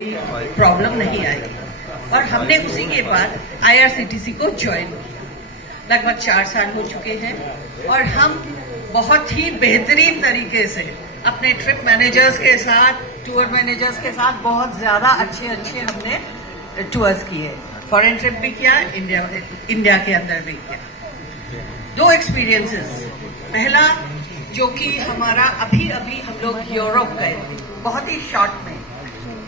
Problem नहीं आई और हमने उसी के बाद आईआरसीटीसी को ज्वाइन किया। लगभग 4 साल हो चुके हैं और हम बहुत ही बेहतरीन तरीके से अपने ट्रिप मैनेजर्स के साथ, टूर मैनेजर्स के साथ बहुत ज्यादा अच्छे हमने टूर्स किए। फॉरेन ट्रिप भी किया, इंडिया के अंदर भी किया। 2 एक्सपीरियंसेस। पहला जो कि हमारा अभी हम लोग यूरोप गए थे, बहुत ही शॉर्ट में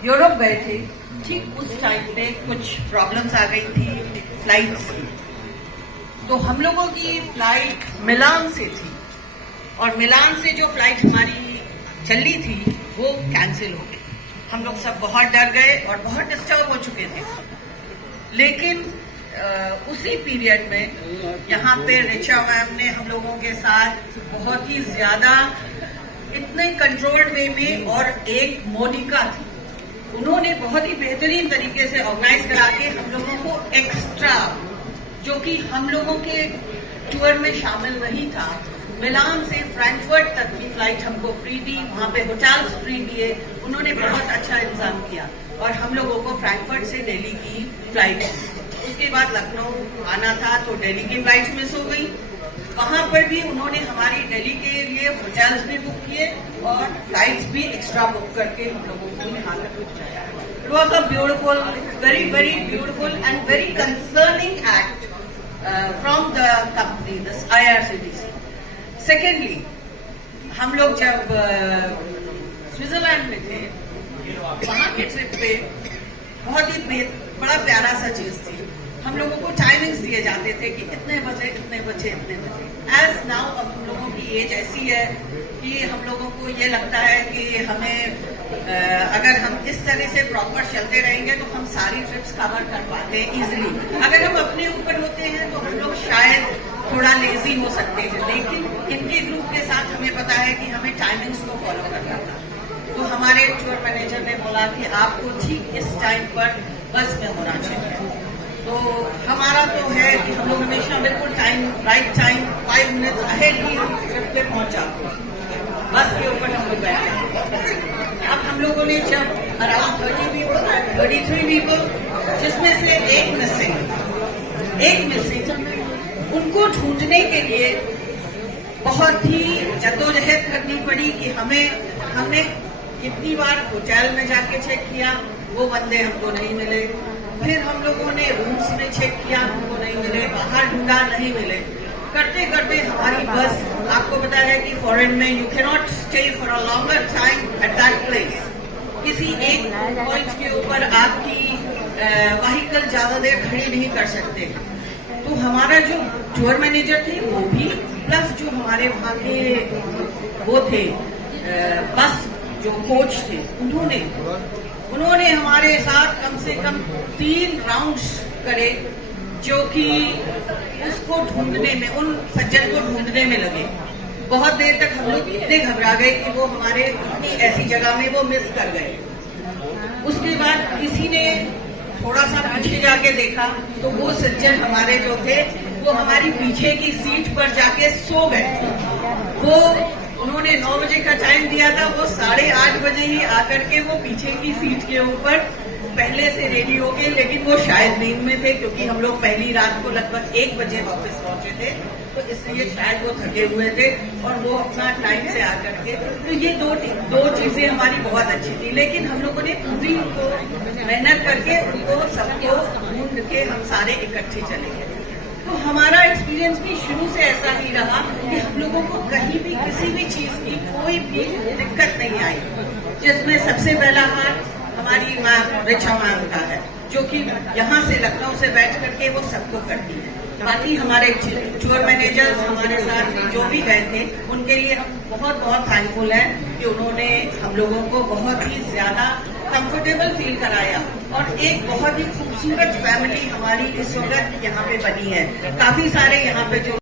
यूरोप गए थे। ठीक उस टाइम पे कुछ प्रॉब्लम्स आ गई थी फ्लाइट्स की, तो हम लोगों की फ्लाइट मिलान से थी और मिलान से जो फ्लाइट हमारी चलनी थी वो कैंसिल हो गई। हम लोग सब बहुत डर गए और बहुत डिस्टर्ब हो चुके थे। लेकिन उसी पीरियड में यहाँ पे रिचा मैम ने हम लोगों के साथ बहुत ही ज्यादा इतने कंट्रोल्ड वे में, और एक मोनिका थी, उन्होंने बहुत ही बेहतरीन तरीके से ऑर्गेनाइज करा के हम लोगों को एक्स्ट्रा, जो कि हम लोगों के टूर में शामिल नहीं था, मिलान से फ्रैंकफर्ट तक की फ्लाइट हमको फ्री दी, वहां पे होटल्स फ्री दिए। उन्होंने बहुत अच्छा इंतजाम किया और हम लोगों को फ्रैंकफर्ट से दिल्ली की फ्लाइट, उसके बाद लखनऊ आना था तो दिल्ली की फ्लाइट मिस हो गई। वहां पर भी उन्होंने हमारी दिल्ली के लिए होटल्स भी बुक किए और फ्लाइट्स भी एक्स्ट्रा बुक करके हम लोगों को यहाँ तक पहुंचाया। It was a beautiful, very very beautiful and very concerning act from the company, this IRCTC. Secondly, हम लोग जब स्विट्जरलैंड में थे, वहां के ट्रिप पे बहुत ही बड़ा प्यारा सा चीज थी। हम लोगों को टाइमिंग्स दिए जाते थे कि इतने बजे एज नाउ। अब हम लोगों की एज ऐसी है कि हम लोगों को ये लगता है कि हमें अगर हम इस तरह से प्रॉपर चलते रहेंगे तो हम सारी ट्रिप्स कवर कर पाते हैं इजिली। अगर हम अपने ऊपर होते हैं तो हम लोग शायद थोड़ा लेजी हो सकते हैं, लेकिन इनके ग्रुप के साथ हमें पता है कि हमें टाइमिंग्स को फॉलो करना था। तो हमारे टूर मैनेजर ने बोला कि आपको ठीक इस टाइम पर बस में होना चाहिए। तो हमारा तो है कि हम लोग हमेशा बिल्कुल राइट टाइम 5 मिनट्स अहेड ही हम ट्रिप पे पहुंच जाते हैं। बस के ऊपर हम लोग बैठ जाते। अब हम लोगों ने जब अराउंड 33 पीपल, जिसमें से एक मिसिंग, उनको ढूंढने के लिए बहुत ही जद्दोजहद करनी पड़ी कि हमने कितनी बार होटल में जाके चेक किया, वो बंदे हमको नहीं मिले। फिर हम लोगों ने रूम्स में चेक किया, हमको नहीं मिले। बाहर ढूंढा, नहीं मिले। करते करते हमारी बस, आपको पता है कि फॉरेन में you can not stay for a longer time at that place. किसी एक पॉइंट के ऊपर आपकी व्हीकल ज्यादा देर खड़ी नहीं कर सकते। तो हमारा जो टूर मैनेजर थे वो भी, प्लस जो हमारे वहाँ के वो थे बस जो कोच थे, उन्होंने हमारे साथ कम से कम 3 राउंड्स करे, जो कि उसको ढूंढने में, उन सज्जन को ढूंढने में लगे। बहुत देर तक हम लोग इतने घबरा गए कि वो हमारे अपनी ऐसी जगह में वो मिस कर गए। उसके बाद किसी ने थोड़ा सा पीछे जाके देखा तो वो सज्जन हमारे जो थे वो हमारी पीछे की सीट पर जाके सो गए। वो उन्होंने 9 बजे का टाइम दिया था, वो 8:30 बजे ही आकर के वो पीछे की सीट के ऊपर पहले से रेडी हो गए, लेकिन वो शायद नींद में थे, क्योंकि हम लोग पहली रात को लगभग 1 बजे वापस पहुंचे थे, तो इसलिए शायद वो थके हुए थे और वो अपना टाइम से आकर के। तो ये दो चीजें हमारी बहुत अच्छी थी, लेकिन हम लोगों ने पूरी मेहनत करके उनको सबको ढूंढ के हम सारे इकट्ठे चले गए। तो हमारा एक्सपीरियंस भी शुरू से ऐसा ही रहा कि हम लोगों को कहीं भी किसी भी चीज की कोई भी दिक्कत नहीं आई, जिसमें सबसे पहला हाथ हमारी मैम रिचा मैम का है, जो कि यहाँ से लखनऊ से बैठ करके वो सबको करती है। बाकी हमारे टूर मैनेजर्स हमारे साथ जो भी गए थे, उनके लिए हम बहुत थैंकफुल हैं कि उन्होंने हम लोगों को बहुत ही ज्यादा कंफर्टेबल फील कराया। और एक बहुत ही खूबसूरत फैमिली हमारी इस वक्त यहाँ पे बनी है। काफी सारे यहाँ पे जो